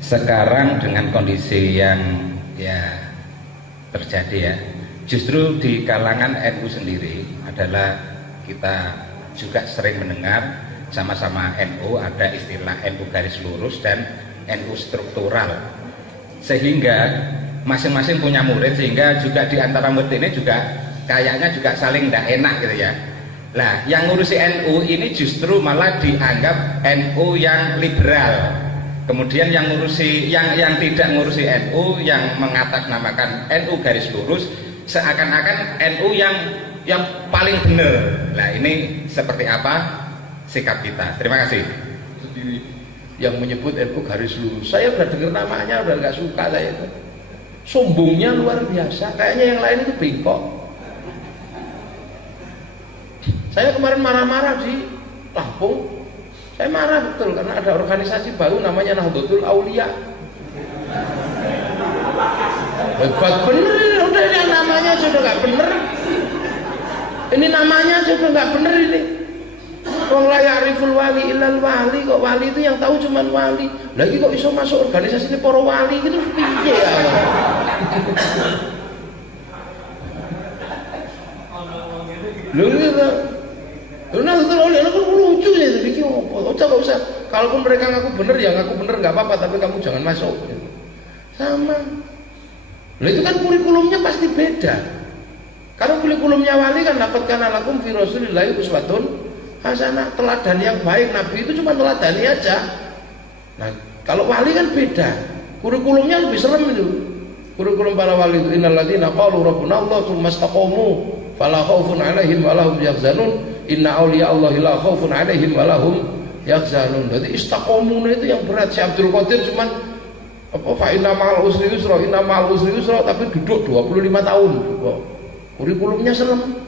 sekarang dengan kondisi yang ya terjadi ya, justru di kalangan NU sendiri adalah kita juga sering mendengar sama-sama NU ada istilah NU garis lurus dan NU struktural, sehingga masing-masing punya murid, sehingga juga di antara murid ini juga kayaknya juga saling tidak enak gitu ya. Nah, yang ngurusi NU ini justru malah dianggap NU yang liberal. Kemudian yang ngurusi yang tidak ngurusi NU, yang mengatasnamakan NU garis lurus, seakan-akan NU yang paling benar. Nah, ini seperti apa sikap kita? Terima kasih. Sendiri yang menyebut NU garis lurus, saya udah dengar namanya udah nggak suka saya itu. Sombongnya luar biasa. Kayaknya yang lain itu bengkok. Saya kemarin marah-marah di Lampung. Saya marah betul karena ada organisasi baru namanya Nahdlatul Aulia. Hebat bener ini, udah ini namanya sudah nggak bener. Ini namanya sudah nggak bener ini. Wong la ya'riful wali illal wali, kok wali itu yang tahu cuma wali. Lagi kok bisa masuk organisasi ini para wali gitu piye ya. Lho gitu. Nah, itu lucu ya, bikin apa? Coba usah. Kalaupun mereka ngaku bener ya ngaku bener nggak apa-apa, tapi kamu jangan masuk. Sama. Nah, itu kan kurikulumnya pasti beda. Karena kurikulumnya wali kan dapatkan alakum fi rasulillahi uswatun hasanah, teladan yang baik. Nabi itu cuma teladani aja. Nah, kalau wali kan beda. Kurikulumnya lebih serem itu. Kurikulum para wali itu innalladzina qalu rabbuna Allah tsumma istaqamu fala khaufun 'alaihim wa lahum yahzanun. Inna awliya Allahi la khaufun 'alaihim wa lahum yahzanun. Jadi istaqamu itu yang berat. Si Abdul Qadir cuman apa fa inna ma'al usri yusra, inna ma'al usri yusra, tapi duduk 25 tahun. Kurikulumnya serem.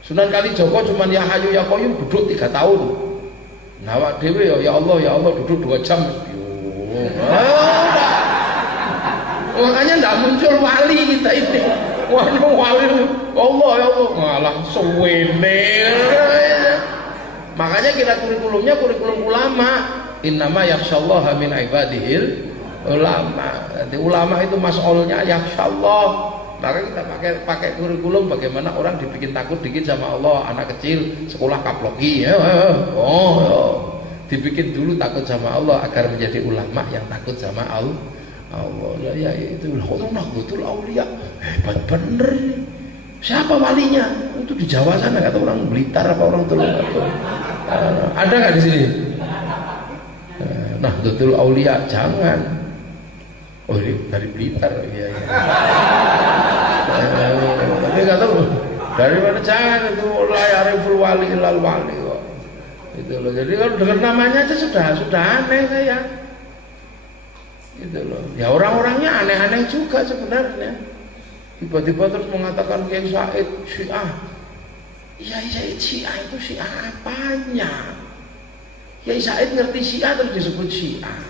Sunan Kalijaga cuman ya hayu ya qayyum duduk 3 tahun. Nawak dhewe ya Allah duduk 2 jam. Makanya enggak muncul wali kita ini. Wah, wali Allah ya Allah malah suwene. Makanya kita kurikulumnya kurikulum ulama. Innama yakhsyallaha min ibadihil ulama. Jadi ulama itu mas'ulnya yakhsyallah. Maka kita pakai kurikulum bagaimana orang dibikin takut dikit sama Allah. Anak kecil sekolah kaploki ya. Dibikin dulu takut sama Allah agar menjadi ulama yang takut sama Allah. Ya itu Nahdlatul Aulia. Hebat bener ini. Siapa walinya? Itu di Jawa sana, kata orang Blitar apa orang Tulungagung. Ada nggak di sini? Nahdlatul Aulia jangan. Oh, ini dari Blitar ya. Tapi nggak tahu dari mana, jangan itu la ya'riful wali illal wali kok. Itu loh. Jadi kalau dengar namanya aja sudah aneh saya. Gitu loh. Ya orang-orangnya aneh-aneh juga sebenarnya. Tiba-tiba terus mengatakan Kiai Said Syiah. Iya Syiah itu Syiah apanya? Kiai Said ngerti Syiah terus disebut Syiah.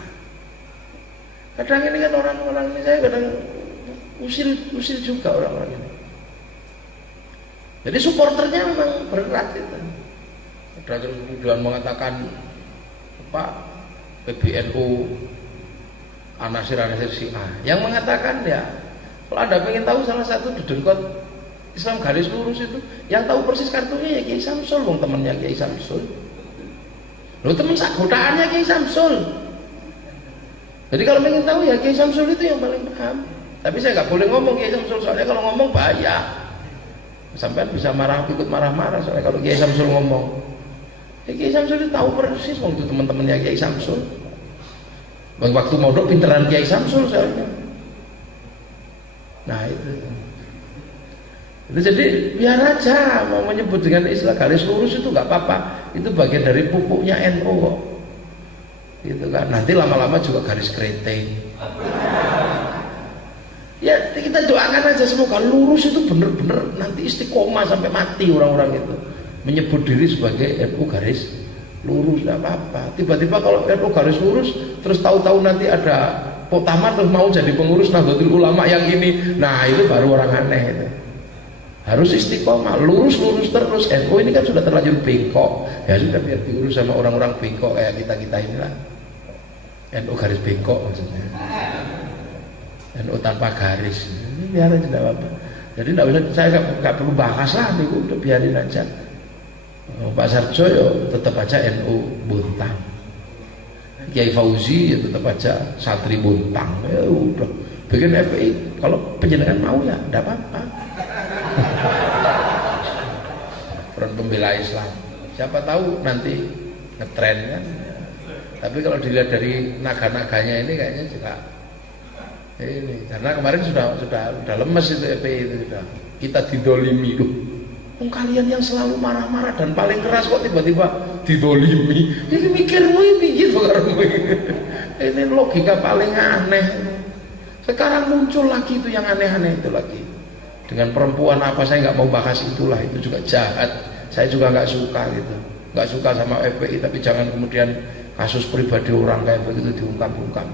Kadang ini kan orang-orang ini saya kadang usil juga orang-orang ini. Jadi supporternya memang berat itu. Ada kemudian mengatakan Pak PBNU Anasir Syiah. Yang mengatakan ya, kalau Anda ingin tahu salah satu dedengkot Islam garis lurus itu, yang tahu persis kartunya ya Kiai Samsul, wong temannya Kiai Samsul. Loh, teman godaannya Kiai Samsul. Jadi kalau ingin tahu ya Kiai Samsul itu yang paling paham. Tapi saya nggak boleh ngomong Kiai Samsul, soalnya kalau ngomong bahaya. Sampai bisa ikut marah-marah soalnya kalau Kiai Samsul ngomong. Ya, Kiai Samsul itu tahu persis wong itu teman-temannya Kiai Samsul. Waktu mondok pinteran Kiai Samsul soalnya. Nah itu jadi biar aja mau menyebut dengan istilah garis lurus itu nggak apa-apa. Itu bagian dari pupuknya NU kok. Gitu kan. Nanti lama-lama juga garis keriting. Ya kita doakan aja semoga lurus itu bener-bener nanti istiqomah sampai mati orang-orang itu. Menyebut diri sebagai NU garis lurus, tidak apa-apa. Tiba-tiba kalau NU garis lurus terus tahu-tahu nanti ada Potaman terus mau jadi pengurus Nahdlatul Ulama yang ini, nah itu baru orang aneh itu. Harus istiqomah, lurus terus. NU ini kan sudah terlanjur bengkok, ya sudah biar diurus sama orang-orang bengkok kayak kita inilah. NU garis bengkok maksudnya, NU tanpa garis, ini biar aja tidak apa-apa. Jadi tidak usah, saya nggak perlu bahas lah, nih udah biarin aja. Pak Sarjo ya tetap aja NU Bontang, Kiai Fauzi ya tetap aja santri Bontang, ya udah. Bikin FPI, kalau penjenengan mau ya tidak apa-apa. Front Pembela Islam, siapa tahu nanti ngetren kan. Tapi kalau dilihat dari naga-naganya ini kayaknya juga ini, karena kemarin sudah lemes itu FPI itu sudah. Kita didolimi tuh. Kalian yang selalu marah-marah dan paling keras kok tiba-tiba didolimi. Ini mikirmu ini gitu kan. Ini logika paling aneh. Sekarang muncul lagi itu yang aneh-aneh itu lagi. Dengan perempuan apa, saya nggak mau bahas itulah, itu juga jahat. Saya juga nggak suka gitu. Nggak suka sama FPI, tapi jangan kemudian kasus pribadi orang kayak begitu diungkap-ungkap.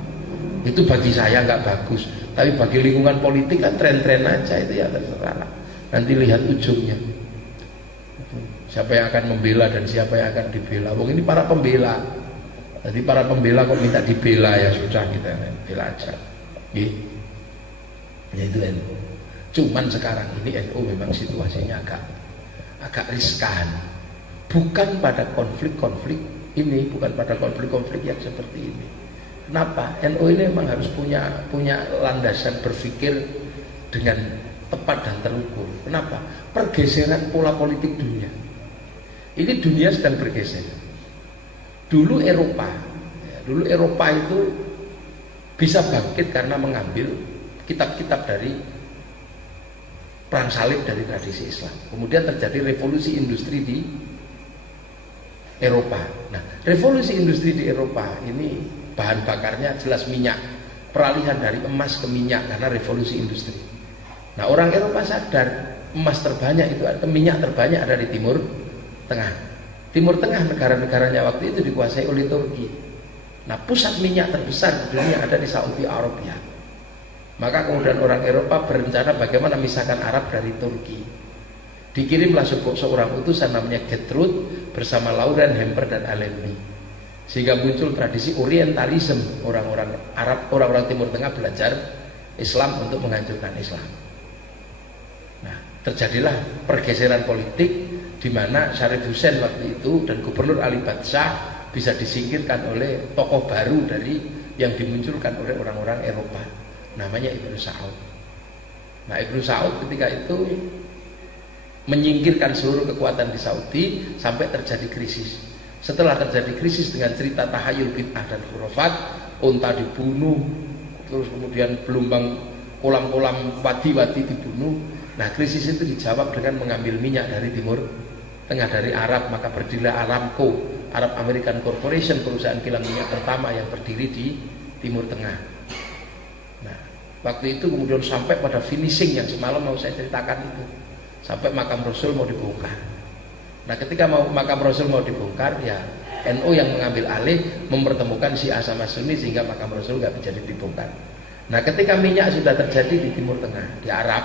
Itu bagi saya nggak bagus. Tapi bagi lingkungan politik kan tren-tren aja, itu ya terserah. Nanti lihat ujungnya. Siapa yang akan membela dan siapa yang akan dibela. Wong ini para pembela. Jadi para pembela kok minta dibela, ya sudah kita bela aja. Ya itu NU. Cuman sekarang ini NU memang situasinya agak riskan. Bukan pada konflik-konflik ini, bukan pada konflik-konflik yang seperti ini. Kenapa? NU ini memang harus punya landasan berpikir dengan tepat dan terukur. Kenapa? Pergeseran pola politik dunia. Ini dunia sedang bergeser. Dulu Eropa itu bisa bangkit karena mengambil kitab-kitab dari perang salib dari tradisi Islam. Kemudian terjadi revolusi industri di Eropa. Nah, revolusi industri di Eropa ini bahan bakarnya jelas minyak. Peralihan dari emas ke minyak karena revolusi industri. Nah, orang Eropa sadar emas terbanyak itu, minyak terbanyak ada di Timur Tengah. Timur Tengah negara-negaranya waktu itu dikuasai oleh Turki. Nah, pusat minyak terbesar di dunia ada di Saudi Arabia. Maka kemudian orang Eropa berencana bagaimana memisahkan Arab dari Turki. Dikirimlah seorang utusan namanya Gertrude bersama Lauren Hemper dan Allenby. Sehingga muncul tradisi Orientalism, orang-orang Arab, orang-orang Timur Tengah belajar Islam untuk menghancurkan Islam. Nah, terjadilah pergeseran politik di mana Syarif Hussein waktu itu dan Gubernur Ali Badshah bisa disingkirkan oleh tokoh baru dari yang dimunculkan oleh orang-orang Eropa, namanya Ibnu Saud. Nah, Ibnu Saud ketika itu menyingkirkan seluruh kekuatan di Saudi sampai terjadi krisis. Setelah terjadi krisis dengan cerita tahayul, bid'ah dan khurafat, unta dibunuh, terus kemudian gelombang kolam-kolam wadi-wadi dibunuh. Nah, krisis itu dijawab dengan mengambil minyak dari Timur Tengah, dari Arab. Maka berdirilah Aramco, Arab American Corporation, perusahaan kilang minyak pertama yang berdiri di Timur Tengah. Nah, waktu itu kemudian sampai pada finishing yang semalam mau saya ceritakan itu, sampai makam Rasul mau dibongkar. Nah, ketika makam Rasul mau dibongkar, ya NU yang mengambil alih mempertemukan Syiah sama Sunni sehingga makam Rasul nggak menjadi dibongkar. Nah, ketika minyak sudah terjadi di Timur Tengah, di Arab,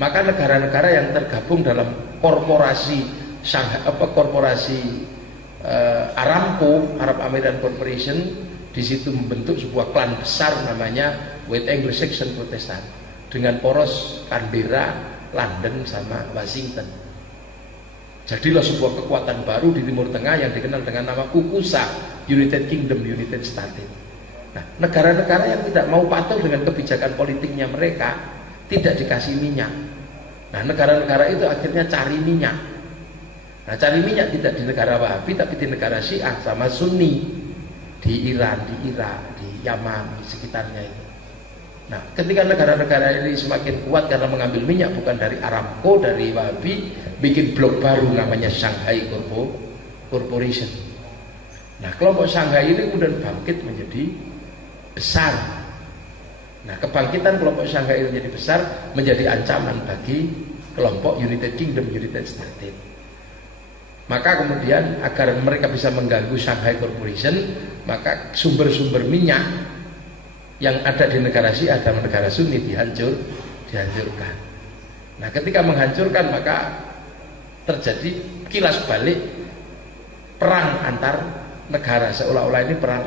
maka negara-negara yang tergabung dalam korporasi Aramco, Arab American Corporation, di situ membentuk sebuah klan besar namanya White Anglo-Saxon Protestant dengan poros Canberra, London sama Washington. Jadilah sebuah kekuatan baru di Timur Tengah yang dikenal dengan nama KUKUSA, United Kingdom, United States. Nah, negara-negara yang tidak mau patuh dengan kebijakan politiknya mereka tidak dikasih minyak. Nah, negara-negara itu akhirnya cari minyak. Nah, cari minyak tidak di negara Wahabi tapi di negara Syiah sama Sunni, di Iran, di Irak, di Yaman, di sekitarnya itu. Nah, ketika negara-negara ini semakin kuat karena mengambil minyak bukan dari Aramco, dari Wahabi, bikin blok baru namanya Shanghai Corporation. Nah, kelompok Shanghai ini kemudian bangkit menjadi besar. Nah, kebangkitan kelompok Shanghai menjadi besar menjadi ancaman bagi kelompok United Kingdom, United States. Maka kemudian agar mereka bisa mengganggu Shanghai Corporation, maka sumber-sumber minyak yang ada di negara Syiah dan negara Sunni dihancurkan. Nah, ketika menghancurkan maka terjadi kilas balik perang antar negara, seolah-olah ini perang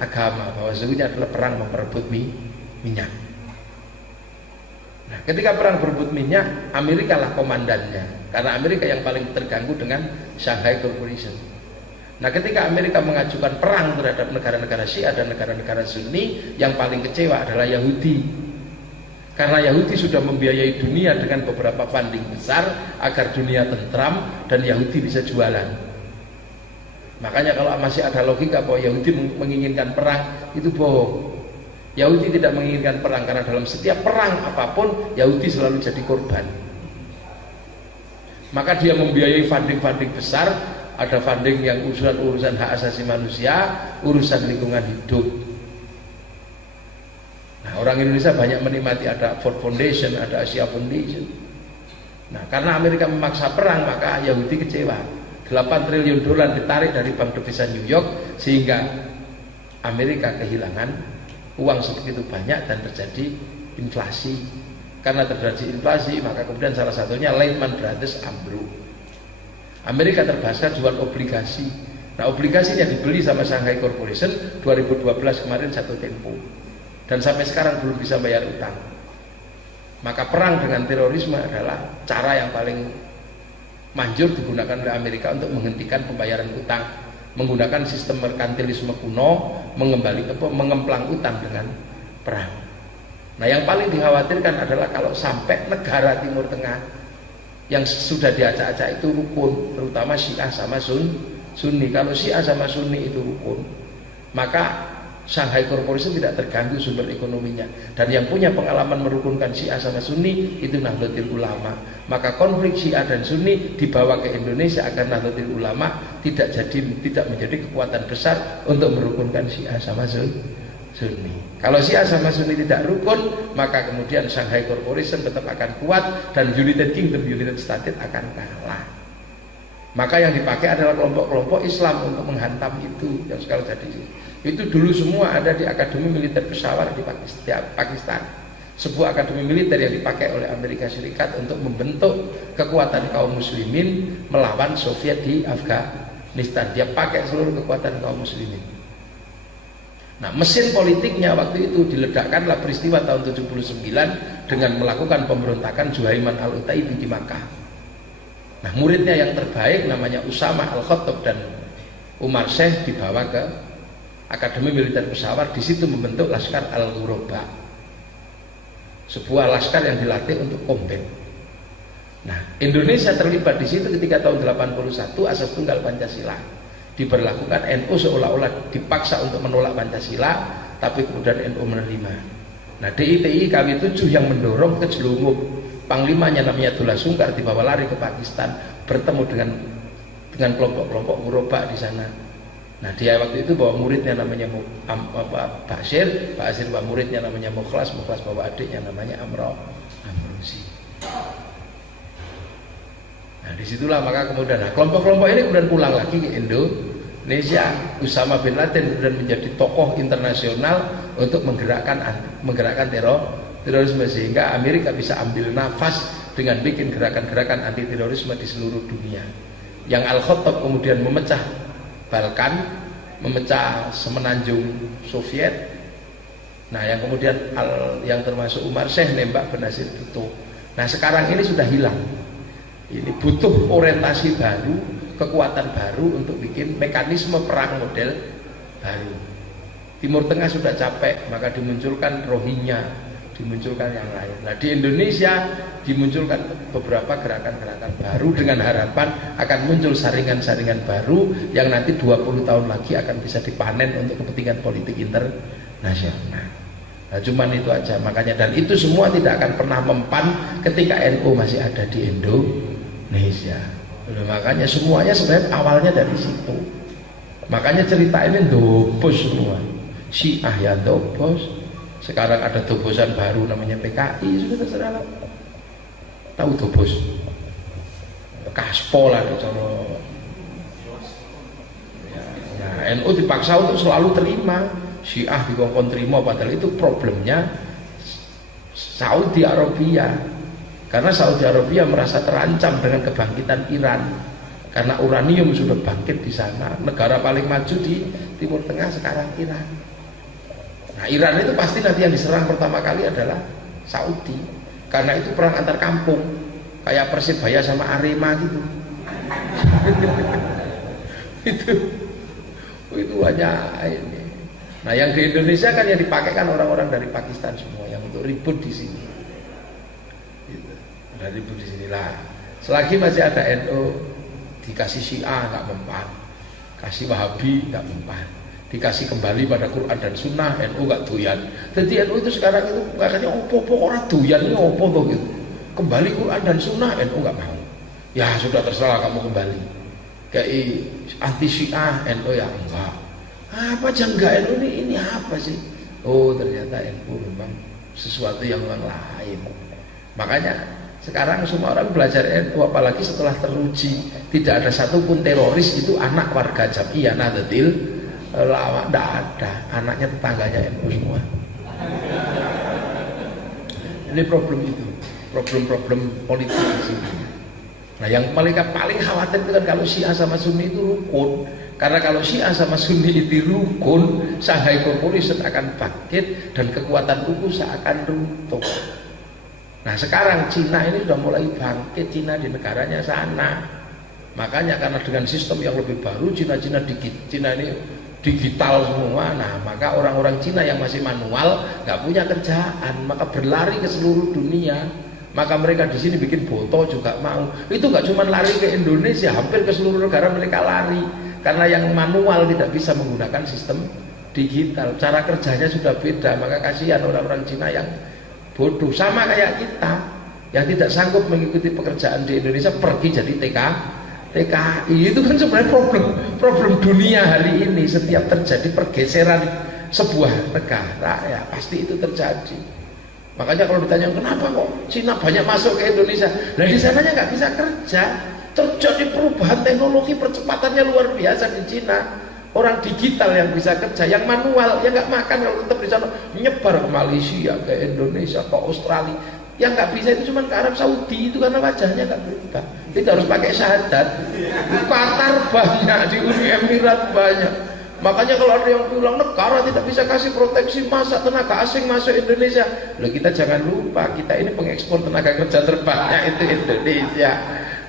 agama, bahwa sesungguhnya adalah perang memperebut minyak. Nah, ketika perang berebut minyak, Amerika lah komandannya, karena Amerika yang paling terganggu dengan Shanghai Corporation. Nah, ketika Amerika mengajukan perang terhadap negara-negara Syiah dan negara-negara Sunni, yang paling kecewa adalah Yahudi. Karena Yahudi sudah membiayai dunia dengan beberapa funding besar agar dunia tentram dan Yahudi bisa jualan. Makanya kalau masih ada logika bahwa Yahudi menginginkan perang, itu bohong. Yahudi tidak menginginkan perang, karena dalam setiap perang apapun Yahudi selalu jadi korban. Maka dia membiayai funding-funding besar. Ada funding yang urusan hak asasi manusia, urusan lingkungan hidup. Nah, orang Indonesia banyak menikmati, ada Ford Foundation, ada Asia Foundation. Nah, karena Amerika memaksa perang, maka Yahudi kecewa. 8 triliun dolar ditarik dari bank devisa New York, sehingga Amerika kehilangan uang sebegitu banyak dan terjadi inflasi. Karena terjadi inflasi, maka kemudian salah satunya Lehman Brothers ambruk. Amerika terbakar jual obligasi. Nah, obligasinya dibeli sama Shanghai Corporation 2012 kemarin jatuh tempo, dan sampai sekarang belum bisa bayar utang. Maka perang dengan terorisme adalah cara yang paling manjur digunakan oleh Amerika untuk menghentikan pembayaran utang, menggunakan sistem merkantilisme kuno, mengemplang utang dengan perang. Nah, yang paling dikhawatirkan adalah kalau sampai negara Timur Tengah yang sudah diacak-acak itu rukun, terutama Syiah sama Sunni. Kalau Syiah sama Sunni itu rukun, maka Shanghai Corporation tidak terganggu sumber ekonominya. Dan yang punya pengalaman merukunkan Syiah sama Sunni itu Nahdlatul Ulama. Maka konflik Syiah dan Sunni dibawa ke Indonesia agar Nahdlatul Ulama tidak menjadi kekuatan besar untuk merukunkan Syiah sama Sunni. Kalau Syiah sama Sunni tidak rukun, maka kemudian Shanghai Corporation tetap akan kuat dan United Kingdom, United States akan kalah. Maka yang dipakai adalah kelompok-kelompok Islam untuk menghantam itu yang sekarang jadi. Itu dulu semua ada di Akademi Militer Peshawar di Pakistan. Sebuah akademi militer yang dipakai oleh Amerika Serikat untuk membentuk kekuatan kaum muslimin melawan Soviet di Afghanistan. Dia pakai seluruh kekuatan kaum muslimin. Nah, mesin politiknya waktu itu diledakkanlah peristiwa tahun 79 dengan melakukan pemberontakan Juhaiman Al-Utaibi di Makkah. Nah, muridnya yang terbaik namanya Usama Al-Khattab dan Umar Syekh dibawa ke Akademi Militer Peshawar. Di situ membentuk Laskar Al-Ghuraba, sebuah laskar yang dilatih untuk combat. Nah, Indonesia terlibat di situ ketika tahun 81 Asas Tunggal Pancasila diberlakukan. NU seolah-olah dipaksa untuk menolak Pancasila, tapi kemudian NU menerima. Nah, DITI KW7 yang mendorong ke Jelunggup, panglimanya namanya Dullah Sungkar dibawa lari ke Pakistan, bertemu dengan kelompok-kelompok Ghuraba di sana. Nah, dia waktu itu bawa muridnya namanya Pak Basir bawa muridnya namanya Mukhlas bawa adiknya namanya Amrosi. Nah, disitulah maka kemudian kelompok-kelompok ini kemudian pulang lagi ke Indonesia. Usama bin Laden kemudian menjadi tokoh internasional untuk menggerakkan terorisme, sehingga Amerika bisa ambil nafas dengan bikin gerakan-gerakan anti terorisme di seluruh dunia. Yang Al-Khattab kemudian memecah Balkan, memecah semenanjung Soviet. Nah, yang kemudian yang termasuk Umar Syekh nembak Benazir Bhutto. Nah, sekarang ini sudah hilang. Ini butuh orientasi baru, kekuatan baru untuk bikin mekanisme perang model baru. Timur Tengah sudah capek, maka dimunculkan Rohingya, dimunculkan yang lain. Nah, di Indonesia dimunculkan beberapa gerakan-gerakan baru dengan harapan akan muncul saringan-saringan baru yang nanti 20 tahun lagi akan bisa dipanen untuk kepentingan politik internasional. Nah, cuman itu aja makanya, dan itu semua tidak akan pernah mempan ketika NU masih ada di Indonesia. Makanya semuanya sebenarnya awalnya dari situ. Makanya cerita ini dobos semua. Syiah ya dobos. Sekarang ada dobosan baru namanya PKI, sudah terserah. Tahu dobos? Kaspo lah cara. Ya, NU dipaksa untuk selalu terima. Syiah dikongkon terima, padahal itu problemnya Saudi Arabia. Karena Saudi Arabia merasa terancam dengan kebangkitan Iran. Karena uranium sudah bangkit di sana. Negara paling maju di Timur Tengah sekarang Iran. Nah Iran itu pasti nanti yang diserang pertama kali adalah Saudi, karena itu perang antar kampung, kayak Persibaya sama Arema gitu. itu hanya ini. Nah yang di Indonesia kan yang dipakai kan orang-orang dari Pakistan semua yang untuk ribut di sini. Gitu. Ada ribut di sinilah. Selagi masih ada NU, dikasih Syiah nggak mempan, kasih Wahabi nggak mempan, dikasih kembali pada Quran dan Sunnah, NU nggak doyan. Jadi NU itu sekarang itu katanya opo-opo orang doyan ini opo tuh gitu. Kembali Quran dan Sunnah, NU nggak mau. Ya sudah terserah kamu kembali. Kayak anti Syiah, NU ya enggak. Apa jangga NU ini apa sih? Oh ternyata NU memang sesuatu yang lain. Makanya sekarang semua orang belajar NU, apalagi setelah teruji tidak ada satupun teroris itu anak warga Jam'iyah Nahdlatul Ulama, tidak ada, anaknya tetangganya NU semua. Ini problem itu, problem politik di sini. Nah yang paling khawatir itu kan kalau Syiah sama Sunni itu rukun. Karena kalau Syiah sama Sunni itu rukun, Shanghai Cooperation akan bangkit dan kekuatan UNU akan runtuh. Nah sekarang Cina ini sudah mulai bangkit, Cina di negaranya sana. Makanya karena dengan sistem yang lebih baru, Cina ini digital semua. Nah maka orang-orang Cina yang masih manual nggak punya kerjaan, maka berlari ke seluruh dunia. Maka mereka di sini bikin boto juga mau. Itu nggak cuma lari ke Indonesia, hampir ke seluruh negara mereka lari. Karena yang manual tidak bisa menggunakan sistem digital, cara kerjanya sudah beda. Maka kasihan orang-orang Cina yang bodoh, sama kayak kita yang tidak sanggup mengikuti pekerjaan di Indonesia, pergi jadi TKI. Itu kan sebenarnya problem dunia hari ini. Setiap terjadi pergeseran sebuah negara, ya pasti itu terjadi. Makanya kalau ditanya kenapa kok Cina banyak masuk ke Indonesia, nah di sananya nggak bisa kerja. Terjadi perubahan teknologi, percepatannya luar biasa di Cina. Orang digital yang bisa kerja, yang manual ya nggak makan kalau tetap di sana. Nyebar ke Malaysia, ke Indonesia, ke Australia. Yang nggak bisa itu cuma ke Arab Saudi, itu karena wajahnya nggak berubah. Itu harus pakai syahadat. Di Qatar banyak, di Uni Emirat banyak. Makanya kalau ada yang bilang negara tidak bisa kasih proteksi, masa tenaga asing masuk Indonesia. Loh kita jangan lupa, kita ini pengekspor tenaga kerja terbanyak itu Indonesia.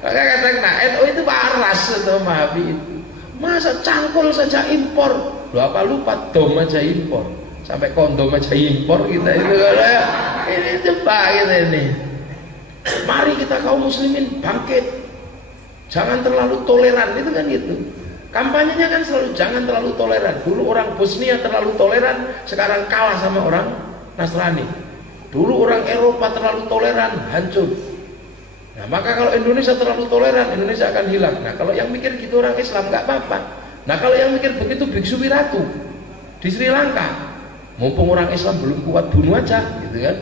Maka kadang NU itu waras atau Wahabi itu. Masa cangkul saja impor. Loh apa lupa dom aja impor. Sampai kondom aja impor kita itu. Ini coba kita ini. Mari kita kaum muslimin bangkit. Jangan terlalu toleran, itu kan gitu. Kampanyenya kan selalu jangan terlalu toleran. Dulu orang Bosnia terlalu toleran, sekarang kalah sama orang Nasrani. Dulu orang Eropa terlalu toleran, hancur. Nah maka kalau Indonesia terlalu toleran, Indonesia akan hilang. Nah kalau yang mikir gitu orang Islam nggak apa-apa. Nah kalau yang mikir begitu Biksu Wiratu di Sri Lanka, mumpung orang Islam belum kuat, bunuh aja gitu kan.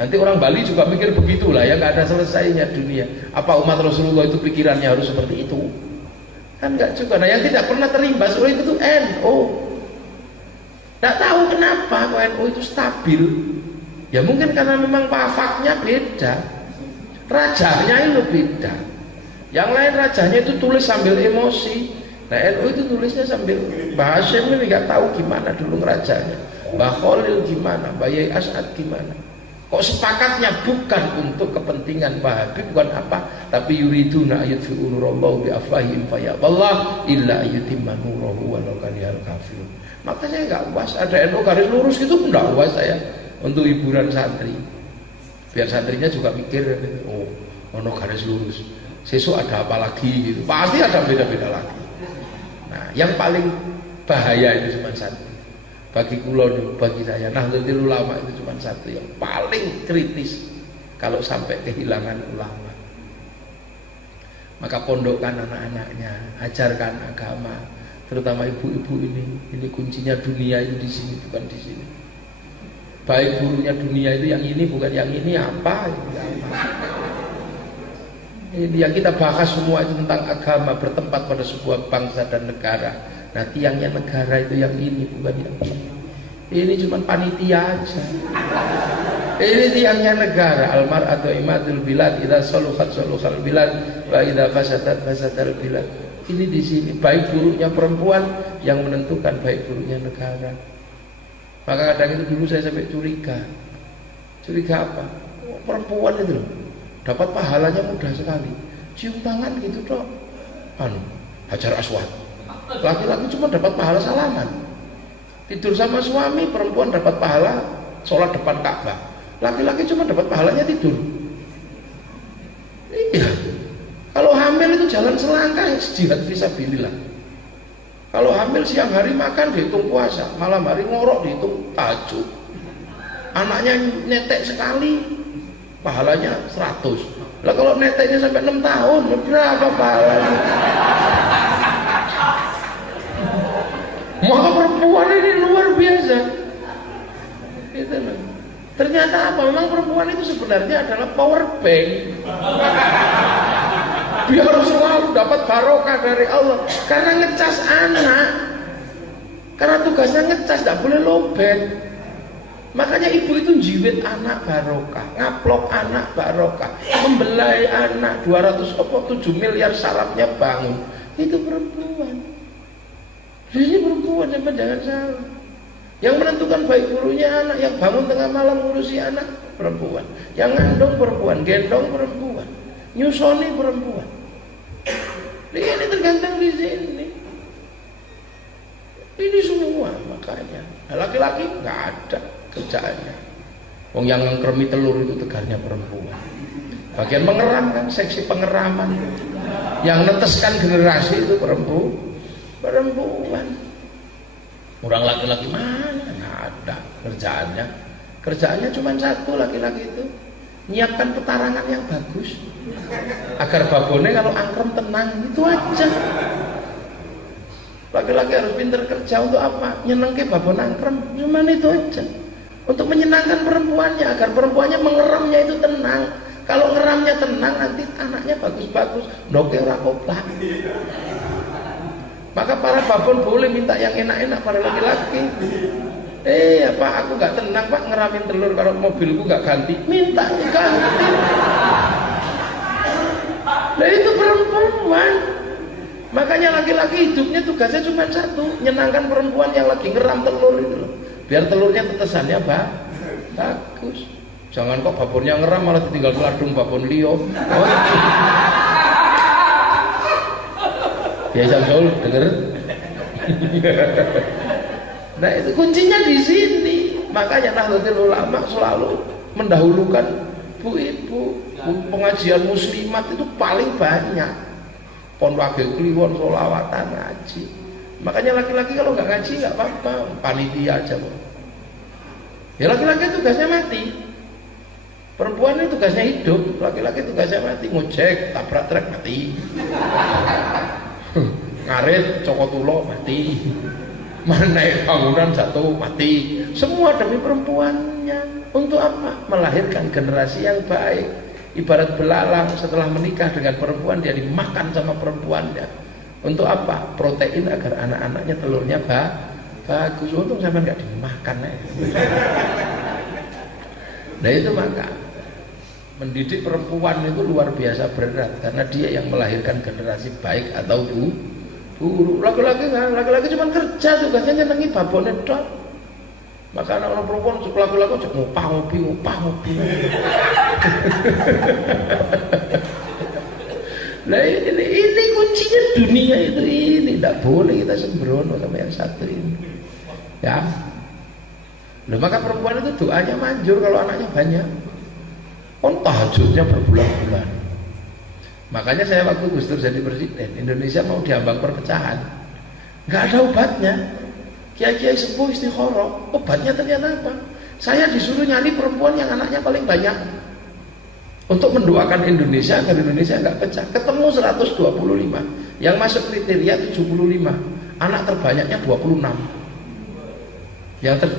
Nanti orang Bali juga mikir begitulah, ya nggak ada selesainya dunia. Apa umat Rasulullah itu pikirannya harus seperti itu? Kan nggak juga. Nah yang tidak pernah terimbas oleh itu NU. Nggak tahu kenapa kok NU itu stabil. Ya mungkin karena memang pafaknya beda. Rajanya itu beda. Yang lain rajanya itu tulis sambil emosi. Nah NU itu tulisnya sambil Mbah Hashim ini nggak tahu gimana dulu rajanya. Mbah Khalil gimana, Mbah Yai As'ad gimana. Kok sepakatnya bukan untuk kepentingan Wahabi, bukan apa, tapi yuriduna ayutfi'u nurallahu bi afwahihim fayaballah illa ayyutimma nurahu walau karihal kafirun. Makanya nggak puas ada NU garis lurus gitu, nggak puas saya untuk hiburan santri. Biar santrinya juga mikir, oh, ono garis lurus. Sesuk ada apa lagi gitu. Pasti ada beda-beda lagi. Nah, yang paling bahaya itu cuma satu. Bagi kula, bagi saya, Nahdlatul Ulama itu cuma satu yang paling kritis kalau sampai kehilangan ulama. Maka pondokkan anak-anaknya, ajarkan agama, terutama ibu-ibu ini. Ini kuncinya dunia itu di sini, bukan di sini. Baik gurunya dunia itu yang ini, bukan yang ini apa? Ini yang kita bahas semua itu tentang agama, bertempat pada sebuah bangsa dan negara. Nah tiangnya negara itu yang ini, bukan yang ini. Ini cuma panitia aja. Ini tiangnya negara. Al-mar'atu imadul bilad, idza saluhat saluhal bilad, wa idza fasadat fasadal bilad. Ini di sini baik buruknya perempuan yang menentukan baik buruknya negara. Maka kadang itu dulu saya sampai curiga. Curiga apa? Perempuan itu loh, dapat pahalanya mudah sekali. Cium tangan gitu dok. Hajar Aswad. Laki-laki cuma dapat pahala salaman. Tidur sama suami, perempuan dapat pahala sholat depan Ka'bah. Laki-laki cuma dapat pahalanya tidur. Iya. Kalau hamil itu jalan selangkah jihad fisabilillah. Kalau hamil siang hari makan dihitung puasa, malam hari ngorok dihitung tahajud. Anaknya netek sekali, pahalanya 100. Lah kalau neteknya sampai 6 tahun, berapa pahalanya? Maka perempuan ini luar biasa. Itu loh. Ternyata apa? Memang perempuan itu sebenarnya adalah power bank. Dia harus selalu dapat barokah dari Allah. Karena ngecas anak. Karena tugasnya ngecas, tidak boleh lobet. Makanya ibu itu jiwit anak barokah, ngaplok anak barokah, membelai anak 207 miliar sarafnya bangun. Itu perempuan. Ini perempuan, jangan salah. Yang menentukan baik buruknya anak, yang bangun tengah malam ngurusi anak perempuan, yang ngandung perempuan, gendong perempuan, nyusoni perempuan. Ini tergantung di sini. Ini semua makanya. Laki-laki nggak ada kerjaannya. Wong yang ngkremi telur itu tegarnya perempuan. Bagian mengeram kan, seksi pengeraman. Yang neteskan generasi itu perempuan. Orang laki-laki mana? Nggak ada kerjaannya. Kerjaannya cuma satu laki-laki itu, nyiapkan petarangan yang bagus agar babonnya kalau angkrem tenang, itu aja. Laki-laki harus pintar kerja untuk apa? Nyenengke babon angkrem, cuma itu aja. Untuk menyenangkan perempuannya agar perempuannya mengeramnya itu tenang. Kalau ngeramnya tenang nanti anaknya bagus-bagus, ndoke ora koplak. Maka para babon boleh minta yang enak-enak pada laki-laki. Pak, aku nggak tenang pak ngeramin telur kalau mobilku nggak ganti. Minta ganti. Nah itu perempuan. Makanya laki-laki hidupnya tugasnya cuma satu, nyenangkan perempuan yang lagi ngeram telur itu loh. Biar telurnya tetesannya bagus. Jangan kok babonnya ngeram malah ditinggal keladung babon liyo. Biasa Sol denger. Nah itu kuncinya di sini. Makanya Nahdlatul Ulama selalu mendahulukan bu ibu. Pengajian muslimat itu paling banyak. Pon wakil kliwon sholawatan ngaji. Makanya laki-laki kalau nggak ngaji nggak apa-apa, panitia aja kok. Ya laki-laki tugasnya mati. Perempuan itu tugasnya hidup, laki-laki tugasnya mati. Ngojek, tabrak truk mati. Ngarit, cokotulo mati. Naik bangunan jatuh mati. Semua demi perempuannya. Untuk apa? Melahirkan generasi yang baik. Ibarat belalang setelah menikah dengan perempuan, dia dimakan sama perempuannya. Untuk apa? Protein agar anak-anaknya telurnya bagus. Untung sampai nggak dimakan. Nah itu maka mendidik perempuan itu luar biasa berat, karena dia yang melahirkan generasi baik atau buruk. Laki-laki cuma kerja, tugasnya nyenengi babonnya dok. Maka anak-anak perempuan laku-laku ngupah ngopi. Nah ini kuncinya dunia itu ini. Tidak boleh kita sembrono sama yang satu ini. Ya. Nah, maka perempuan itu doanya manjur kalau anaknya banyak. Tahajudnya berbulan-bulan. Makanya saya waktu Gus Dur jadi presiden, Indonesia mau diambang perpecahan. Nggak ada obatnya. Kiai-kiai sepuh istikharah, obatnya ternyata apa? Saya disuruh nyari perempuan yang anaknya paling banyak untuk mendoakan Indonesia agar Indonesia nggak pecah. Ketemu 125, yang masuk kriteria 75, anak terbanyaknya 26,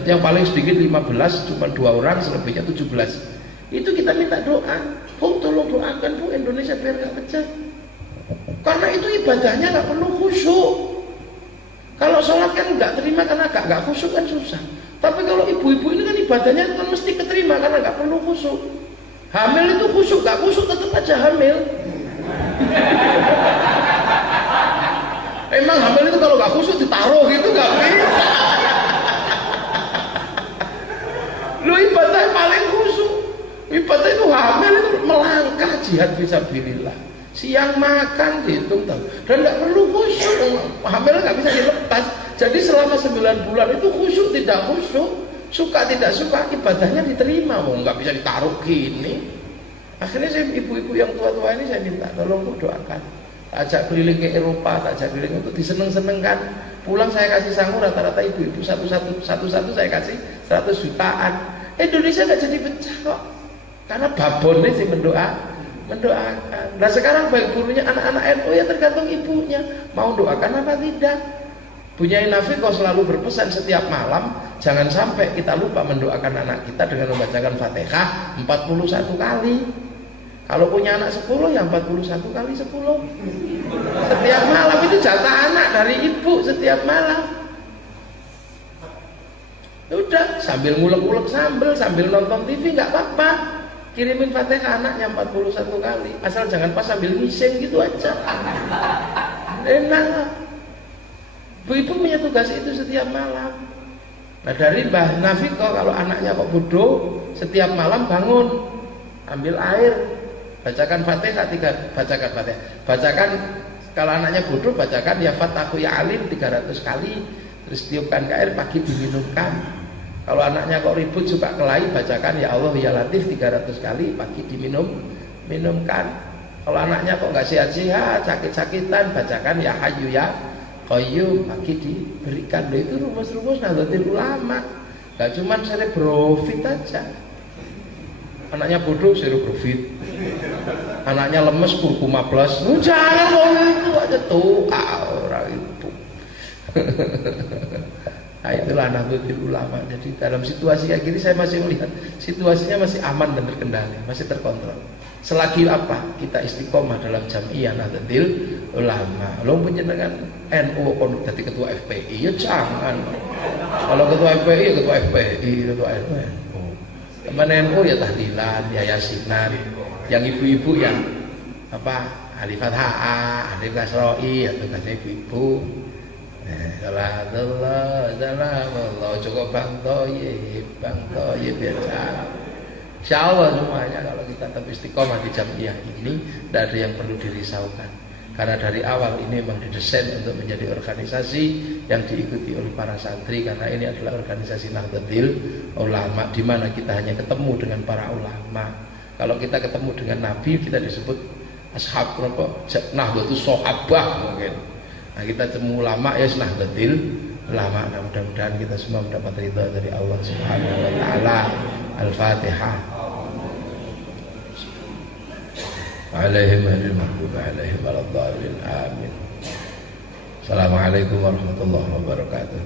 yang paling sedikit 15, cuma 2 orang, selebihnya 17. Itu kita minta doa, Bu tolong doakan Bu Indonesia biar nggak pecah. Karena itu ibadahnya nggak perlu khusyuk. Kalau sholat kan nggak terima karena nggak khusyuk kan susah. Tapi kalau ibu-ibu ini kan ibadahnya kan mesti keterima karena nggak perlu khusyuk. Hamil itu khusyuk, nggak khusyuk tetap aja hamil. Emang hamil itu kalau nggak khusyuk ditaruh gitu nggak bisa. jihad fisabilillah. Siang makan dihitung tahu. Dan nggak perlu khusyuk, hamil nggak bisa dilepas. Jadi selama 9 bulan itu khusyuk tidak khusyuk, suka tidak suka ibadahnya diterima. Nggak bisa ditaruh gini. Akhirnya saya ibu-ibu yang tua-tua ini saya minta tolong doakan. Ajak keliling ke Eropa, ajak keliling untuk diseneng-senengkan. Pulang saya kasih sangu rata-rata ibu-ibu satu-satu saya kasih 100 jutaan. Indonesia nggak jadi pecah kok. Karena babonnya sih mendoakan. Nah sekarang baik gurunya anak-anak NU ya tergantung ibunya mau doakan apa tidak. Bunyai Nafi kau selalu berpesan setiap malam jangan sampai kita lupa mendoakan anak kita dengan membacakan Fatihah 41 kali. Kalau punya anak 10 ya 41 kali 10. Setiap malam itu jatah anak dari ibu setiap malam. Udah sambil ngulek-ngulek sambil nonton TV nggak apa-apa. Kirimin Fatihah anaknya 41 kali. Asal jangan pas sambil ngising gitu aja. Enak. Ibu punya tugas itu setiap malam. Nah dari Mbah Nafiko kalau anaknya kok bodoh, setiap malam bangun, ambil air, bacakan Fatihah bacakan kalau anaknya bodoh bacakan ya Fatahu ya Alim 300 kali, terus tiupkan ke air pagi diminumkan. Kalau anaknya kok ribut suka kelahi bacakan ya Allah ya Latif 300 kali pagi minumkan. Kalau anaknya kok nggak sehat-sehat, sakit-sakitan bacakan ya Hayyu ya Qayyum pagi diberikan. Loh itu rumus-rumus Nahdlatul Ulama. Gak cuman cerebrofit aja. Anaknya bodoh cerebrofit. Anaknya lemes kurkuma plus. Jangan kalau itu aja tuh orang itu. Nah itulah Nahdlatul Ulama. Jadi dalam situasi kayak gini saya masih melihat situasinya masih aman dan terkendali, masih terkontrol. Selagi apa kita istiqomah dalam jamiah Nahdlatul Ulama. Lo penjenengan NU kon jadi ketua FPI ya jangan. Kalau ketua FPI ya ketua FPI, ketua NU. Teman NU ya tahlilan, ya yasinan. Yang ibu-ibu yang apa Alifat HA, Alif Kasroi atau kasih ibu. Salatullah, salamullah, cukup Bang Toyib biasa. Insyaallah semuanya kalau kita tetap istiqomah di jamiah ini tidak ada yang perlu dirisaukan. Karena dari awal ini memang didesain untuk menjadi organisasi yang diikuti oleh para santri. Karena ini adalah organisasi Nahdlatul Ulama di mana kita hanya ketemu dengan para ulama. Kalau kita ketemu dengan Nabi kita disebut ashab Nahdlatul Sahabah mungkin. Nah kita temu ulama ya Nahdlatul Ulama. Nah mudah-mudahan kita semua mendapat ridha dari Allah Subhanahu wa taala. Al-Fatihah. Alaihim al-maghdubi alaihim waladdallin. Amin. Assalamualaikum warahmatullahi wabarakatuh.